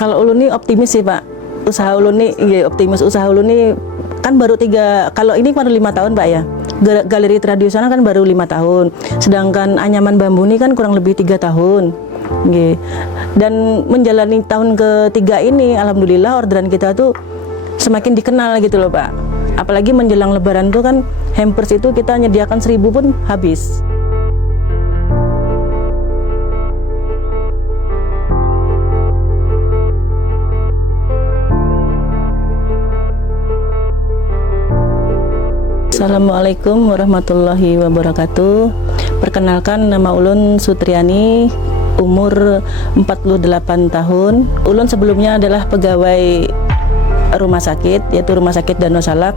Kalau ulun nih optimis sih Pak. Usaha ulun nih, iya optimis. Usaha ulun nih kan baru 3, kalau ini baru 5 tahun Pak ya. Galeri tradisional kan baru 5 tahun. Sedangkan anyaman bambu ini kan kurang lebih 3 tahun. Dan menjalani tahun ketiga ini, alhamdulillah orderan kita tuh semakin dikenal gitu loh Pak. Apalagi menjelang lebaran tuh kan hampers itu kita nyediakan 1000 pun habis. Assalamualaikum warahmatullahi wabarakatuh. Perkenalkan, nama ulun Sutriani, umur 48 tahun. Ulun sebelumnya adalah pegawai rumah sakit, yaitu Rumah Sakit Danau Salak.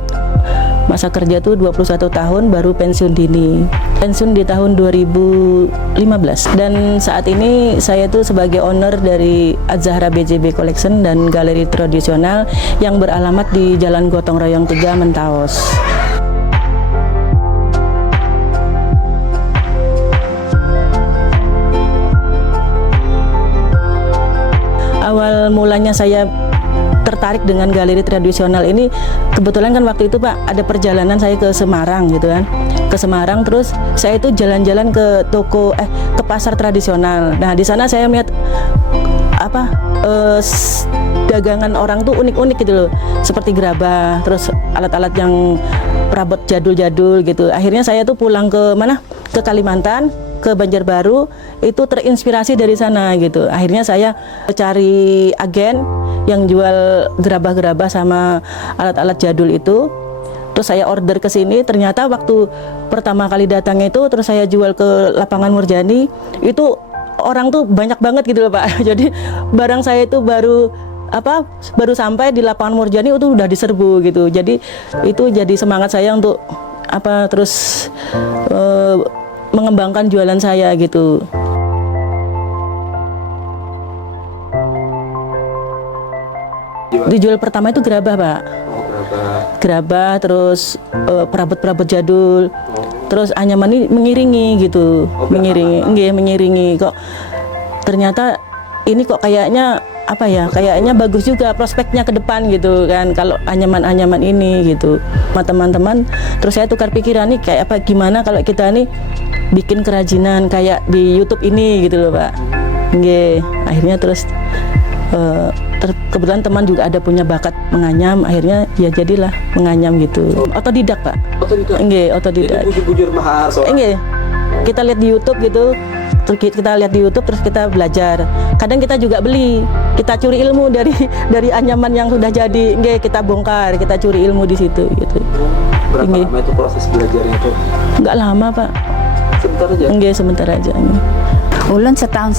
Masa kerja tuh 21 tahun, baru pensiun dini. Pensiun di tahun 2015. Dan saat ini saya tuh sebagai owner dari Az-Zahra BJB Collection dan galeri tradisional yang beralamat di Jalan Gotong Royong 3, Mentaos. Awal mulanya saya tertarik dengan galeri tradisional ini, kebetulan kan waktu itu Pak ada perjalanan saya ke Semarang gitu kan, ke Semarang, terus saya itu jalan-jalan ke toko ke pasar tradisional. Nah di sana saya melihat dagangan orang tuh unik-unik gitu loh, seperti gerabah, terus alat-alat yang perabot jadul-jadul gitu. Akhirnya saya tuh pulang ke mana, ke Kalimantan, ke Banjarbaru, itu terinspirasi dari sana gitu. Akhirnya saya cari agen yang jual gerabah-gerabah sama alat-alat jadul itu. Terus saya order ke sini. Ternyata waktu pertama kali datang itu, terus saya jual ke lapangan Murjani, itu orang tuh banyak banget gitu loh Pak. Jadi barang saya itu baru sampai di lapangan Murjani itu udah diserbu gitu. Jadi itu jadi semangat saya untuk terus mengembangkan jualan saya gitu. Dijual pertama itu gerabah Pak. Gerabah, terus perabot-perabot jadul, terus anyaman ini mengiringi gitu, mengiringi. Kok ternyata ini kok kayaknya kayaknya bagus juga prospeknya ke depan gitu kan, kalau anyaman-anyaman ini gitu. Sama teman-teman, terus saya tukar pikiran nih, kayak gimana kalau kita nih bikin kerajinan kayak di YouTube ini gitu loh Pak. Akhirnya terus kebetulan teman juga ada punya bakat menganyam, akhirnya ya jadilah menganyam gitu. Otodidak Pak. Otodidak. Jadi bujur-bujur mahar soalnya. Kita lihat di YouTube gitu. Terus kita lihat di YouTube, terus kita belajar. Kadang kita juga beli, kita curi ilmu dari anyaman yang sudah jadi, kita bongkar, kita curi ilmu di situ gitu. Berapa lama itu proses belajarnya itu? Nggak lama Pak. Sebentar aja? Sebentar aja. Ulun 1,5 tahun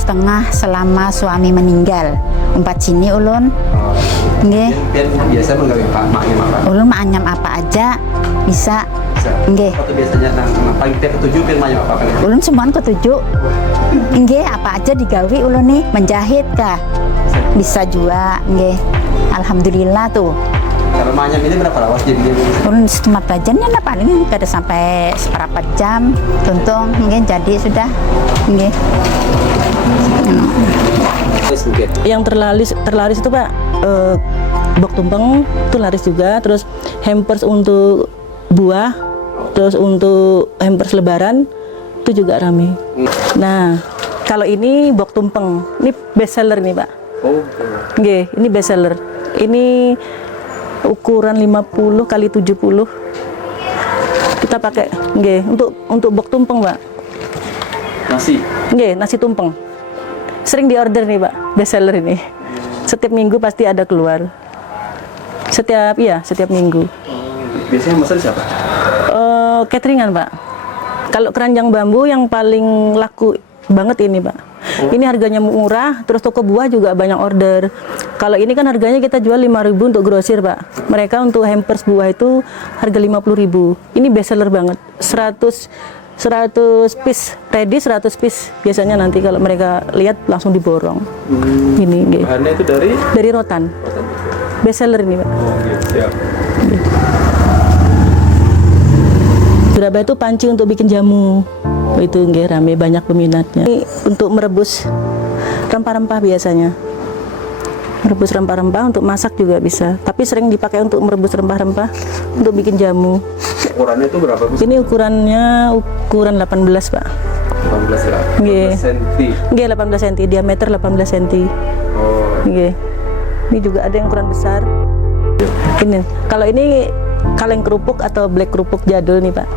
selama suami meninggal. Umpat sini ulun. Biasa menggawe maknya apa? Ulun menganyam apa aja bisa. Atau biasanya paling ketujuh maknya apa? Ulun semuanya ketujuh. Apa aja digawe ulun nih, menjahit kah? Bisa juga, alhamdulillah tuh. Kalau manyam ini berapa lama jadinya? Ulun setengah bajannya paling kada sampai seberapa jam. Tuntung, jadi sudah. Yang terlaris itu Pak, bok tumpeng itu laris juga. Terus hampers untuk buah, terus untuk hampers lebaran itu juga rame. Nah, kalau ini bok tumpeng, ini best seller nih Pak. Ini best seller. Ini ukuran 50 kali 70. Kita pakai untuk bok tumpeng Pak. Nasi. Nasi tumpeng. Sering diorder nih Pak, best seller ini. Setiap minggu pasti ada keluar. Setiap minggu. Biasanya pesan siapa? Cateringan Pak. Kalau keranjang bambu yang paling laku banget ini Pak. Ini harganya murah, terus toko buah juga banyak order. Kalau ini kan harganya kita jual 5.000 untuk grosir Pak. Mereka untuk hampers buah itu harga 50.000. Ini best seller banget. 100 piece ready, 100 piece biasanya nanti kalau mereka lihat langsung diborong. Ini bahannya itu dari rotan. Best seller ini Pak. Siap. Gerabah itu panci untuk bikin jamu. Itu rame, banyak peminatnya. Ini untuk merebus rempah-rempah biasanya. Merebus rempah-rempah untuk masak juga bisa. Tapi sering dipakai untuk merebus rempah-rempah untuk bikin jamu. Ukurannya itu berapa Bu? Ini ukurannya ukuran 18 Pak. 18 ya? Nggih. 18 cm. Nggih, 18 cm, diameter 18 cm. Oh. Nggih. Ini juga ada yang ukuran besar. Ini, kalau ini kaleng kerupuk atau black kerupuk jadul nih Pak.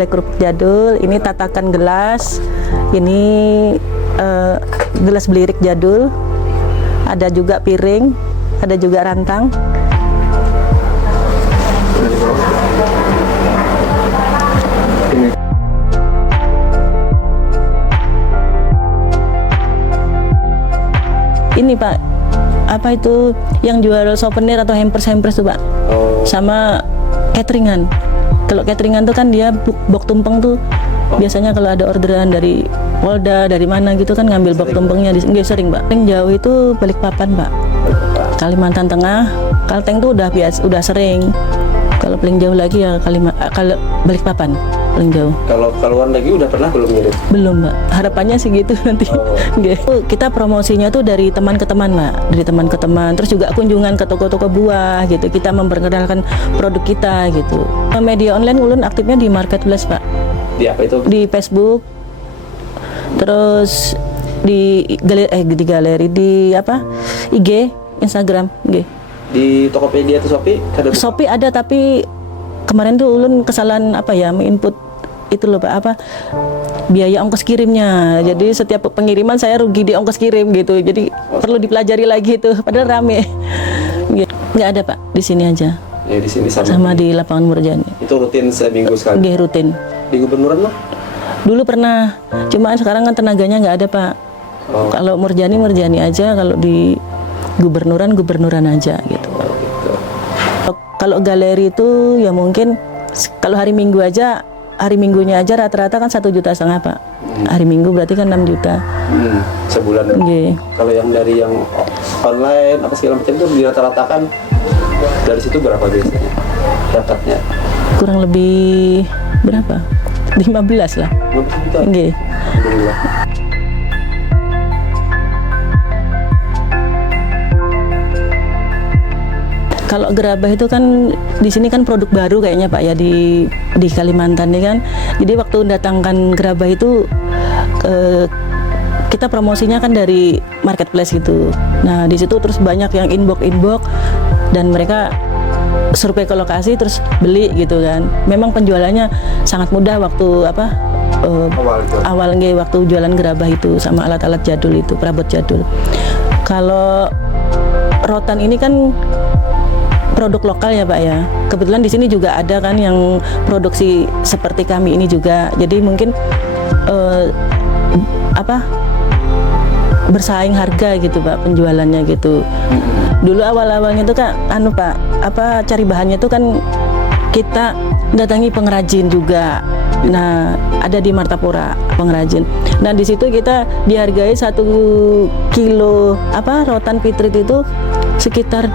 Black kerupuk jadul, ini tatakan gelas, ini gelas belirik jadul, ada juga piring, ada juga rantang. Ini Pak, apa itu yang jual souvenir atau hampers tuh Pak? Oh. Sama cateringan. Kalau cateringan tuh kan dia bok tumpeng tuh biasanya kalau ada orderan dari Polda dari mana gitu kan ngambil bok tumpengnya nggak sering Pak. Paling jauh itu Balikpapan Pak, Kalimantan Tengah. Kalteng tuh udah biasa, udah sering. Kalau paling jauh lagi ya kalau Balikpapan paling jauh. Kalau keluar lagi udah pernah belum ngirim? Belum Mbak, harapannya sih gitu nanti. Oh. Kita promosinya tuh dari teman ke teman Mbak, dari teman ke teman. Terus juga kunjungan ke toko-toko buah gitu, kita memperkenalkan produk kita gitu. Media online ulun aktifnya di marketplace Pak. Di apa itu? Di Facebook, terus di galeri di apa, IG, Instagram, G. Di Tokopedia atau Shopee ada? Shopee ada, tapi kemarin tuh ulun kesalahan apa ya, menginput itu loh Pak, apa biaya ongkos kirimnya. Jadi setiap pengiriman saya rugi di ongkos kirim gitu. Jadi perlu dipelajari lagi itu. Padahal rame. Nggak ada Pak, di sini aja. Ya di sini Sama di lapangan Murjani. Itu rutin seminggu sekali. Nggih, rutin. Di gubernuran mah? Dulu pernah, cuma sekarang kan tenaganya nggak ada Pak. Oh. Kalau Murjani aja, kalau di gubernuran aja gitu. Kalau galeri itu ya mungkin kalau hari minggunya aja rata-rata kan 1,5 juta Pak. Hari Minggu berarti kan 6 juta. Sebulan. Nggih. Kalau yang dari yang online apa segala macam itu dirata-ratakan dari situ berapa biasanya dapatnya? Kurang lebih berapa? 15 lah. 15 juta. Nggih. Alhamdulillah. Kalau gerabah itu kan di sini kan produk baru kayaknya Pak ya di Kalimantan nih kan. Jadi waktu mendatangkan gerabah itu kita promosinya kan dari marketplace gitu. Nah di situ terus banyak yang inbox dan mereka survei ke lokasi terus beli gitu kan. Memang penjualannya sangat mudah waktu apa awal waktu jualan gerabah itu sama alat-alat jadul itu, perabot jadul. Kalau rotan ini kan produk lokal ya Pak ya. Kebetulan di sini juga ada kan yang produksi seperti kami ini juga. Jadi mungkin bersaing harga gitu Pak penjualannya gitu. Dulu awal-awalnya itu kan Pak, cari bahannya itu kan kita datangi pengrajin juga. Nah, ada di Martapura pengrajin. Nah, di situ kita dihargai 1 kilo rotan pitrit itu sekitar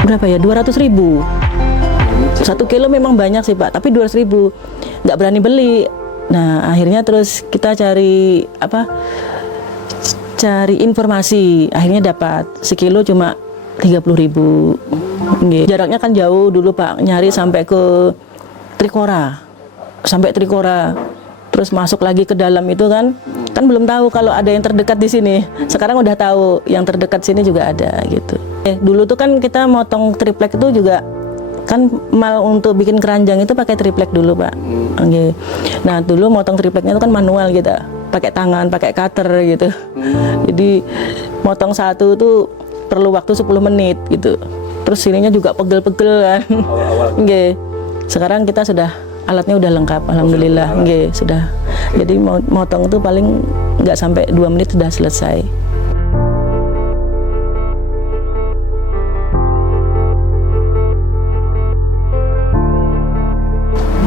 berapa ya, 200.000. 1 kilo memang banyak sih Pak, tapi 200.000 nggak berani beli. Nah akhirnya terus kita cari informasi, akhirnya dapat sekilo cuma 30.000. Jaraknya kan jauh dulu Pak, nyari sampai ke Trikora, terus masuk lagi ke dalam itu kan belum tahu kalau ada yang terdekat di sini. Sekarang udah tahu yang terdekat sini juga ada gitu. Dulu tuh kan kita motong triplek itu juga kan mal untuk bikin keranjang itu pakai triplek dulu Pak. Nah dulu motong tripleknya itu kan manual gitu, pakai tangan, pakai cutter gitu. Jadi motong satu tuh perlu waktu 10 menit gitu. Terus sininya juga pegel-pegel kan. Sekarang kita sudah alatnya udah lengkap, alhamdulillah. Sudah. Jadi motong itu paling nggak sampai 2 menit sudah selesai.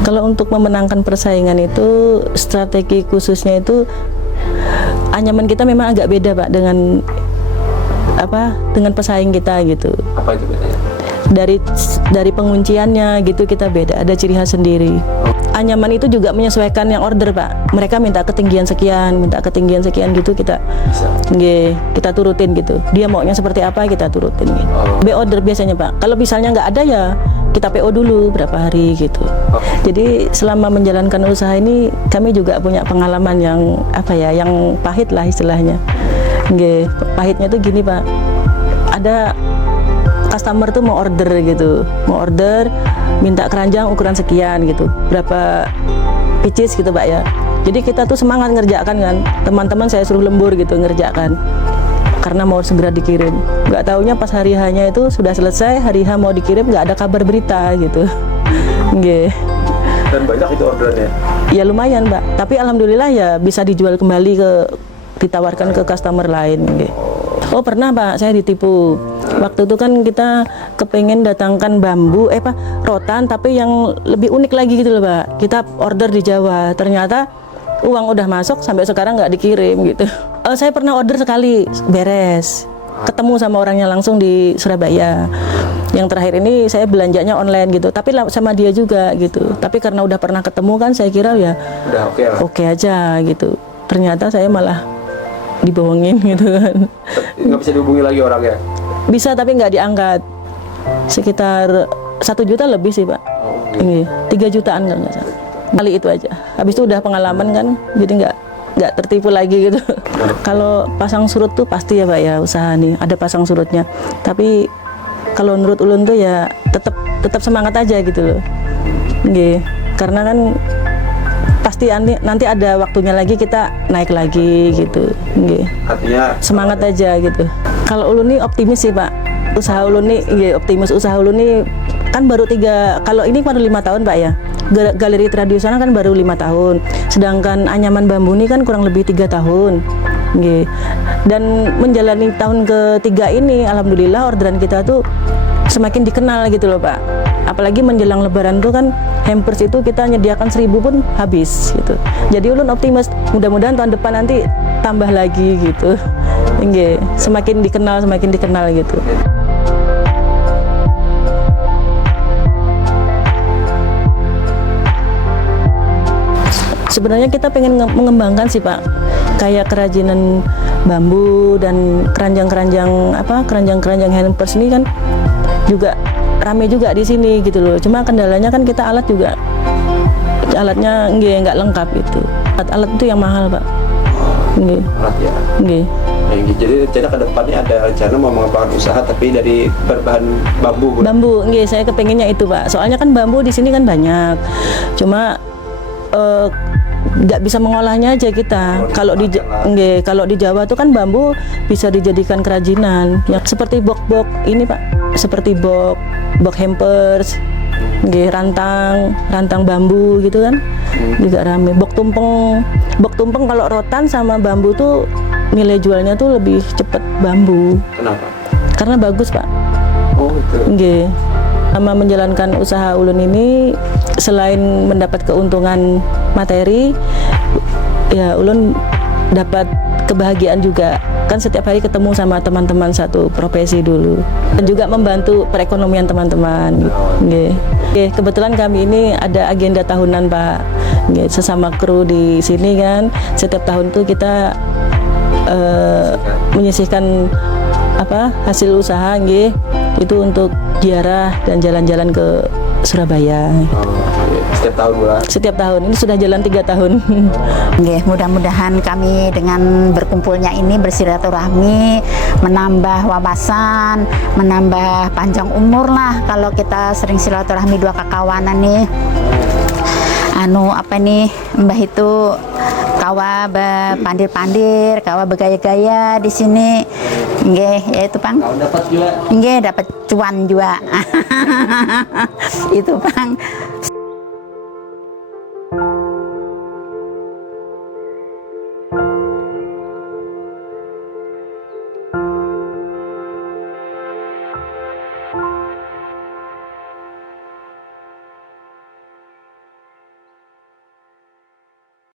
Kalau untuk memenangkan persaingan itu strategi khususnya itu anyaman kita memang agak beda Pak dengan pesaing kita gitu. Apa itu bedanya? Dari pengunciannya gitu kita beda, ada ciri khas sendiri. anyaman itu juga menyesuaikan yang order Pak. Mereka minta ketinggian sekian gitu kita kita turutin gitu. Dia maunya seperti apa kita turutin gitu. Be order biasanya Pak. Kalau misalnya nggak ada ya kita PO dulu berapa hari gitu. Jadi selama menjalankan usaha ini kami juga punya pengalaman yang yang pahit lah istilahnya. Pahitnya tuh gini Pak. Ada customer tuh mau order minta keranjang ukuran sekian gitu, berapa pieces gitu Pak ya. Jadi kita tuh semangat ngerjakan kan, teman-teman saya suruh lembur gitu ngerjakan karena mau segera dikirim. Nggak taunya pas hari H-nya itu sudah selesai, hari H mau dikirim nggak ada kabar berita gitu. Dan banyak itu orderannya? Ya lumayan Mbak, tapi alhamdulillah ya bisa dijual kembali ditawarkan ke customer lain. Oh pernah Pak, saya ditipu. Waktu itu kan kita kepengen datangkan bambu, rotan tapi yang lebih unik lagi gitu loh Pak. Kita order di Jawa, ternyata uang udah masuk sampai sekarang nggak dikirim gitu. Saya pernah order sekali, beres. Ketemu sama orangnya langsung di Surabaya. Yang terakhir ini saya belanjanya online gitu, tapi sama dia juga gitu. Tapi karena udah pernah ketemu kan saya kira ya udah oke aja gitu. Ternyata saya malah dibohongin gitu kan. Nggak bisa dihubungi lagi orangnya? Bisa tapi nggak diangkat. Sekitar 1 juta lebih sih Pak. 3 jutaan nggak salah. Kali itu aja. Habis itu udah pengalaman kan, jadi nggak tertipu lagi gitu. Kalau pasang surut tuh pasti ya Pak ya usaha nih ada pasang surutnya. Tapi kalau menurut ulun tuh ya tetap semangat aja gitu loh. Karena kan pasti nanti ada waktunya lagi kita naik lagi gitu. Artinya semangat aja gitu. Kalau ulun nih optimis sih Pak. Usaha ulun nih optimis. Usaha ulun nih kan baru 5 tahun Pak ya. Galeri tradisional kan baru 5 tahun. Sedangkan anyaman bambu ini kan kurang lebih 3 tahun. Dan menjalani tahun ketiga ini alhamdulillah orderan kita tuh semakin dikenal gitu loh Pak. Apalagi menjelang lebaran tuh kan hampers itu kita nyediakan 1000 pun habis gitu. Jadi ulun optimis mudah-mudahan tahun depan nanti tambah lagi gitu. Semakin dikenal gitu. Sebenarnya kita pengen mengembangkan sih Pak, kayak kerajinan bambu dan keranjang-keranjang hampers ini kan juga rame juga di sini gitu loh. Cuma kendalanya kan kita alatnya nggak lengkap itu. Alat itu yang mahal Pak. Alat ya. Jadi rencana ke depannya ada rencana mau mengembangkan usaha tapi dari berbahan bambu. Bambu, saya kepengennya itu Pak. Soalnya kan bambu di sini kan banyak. Cuma nggak bisa mengolahnya aja kita. Kalau di Jawa tuh kan bambu bisa dijadikan kerajinan. Yang seperti box ini Pak, seperti box hampers, rantang bambu gitu kan, juga rame. Box tumpeng kalau rotan sama bambu tuh nilai jualnya tuh lebih cepet bambu. Kenapa? Karena bagus Pak. Oh itu. Sama menjalankan usaha ulun ini selain mendapat keuntungan materi, ya ulun dapat kebahagiaan juga. Kan setiap hari ketemu sama teman-teman satu profesi dulu dan juga membantu perekonomian teman-teman. Kebetulan kami ini ada agenda tahunan Pak. Sesama kru di sini kan setiap tahun tuh kita menyisihkan hasil usaha itu untuk ziarah dan jalan-jalan ke Surabaya. Setiap tahun bulan? Setiap tahun, ini sudah jalan 3 tahun. Mudah-mudahan kami dengan berkumpulnya ini bersilaturahmi, menambah wawasan, menambah panjang umur lah. Kalau kita sering silaturahmi dua kakawanan nih, Mbah itu kawa pandir-pandir, kawa bergaya-gaya di sini. Ya itu Pang. Dapat juga. Dapat cuan juga. Itu Pang.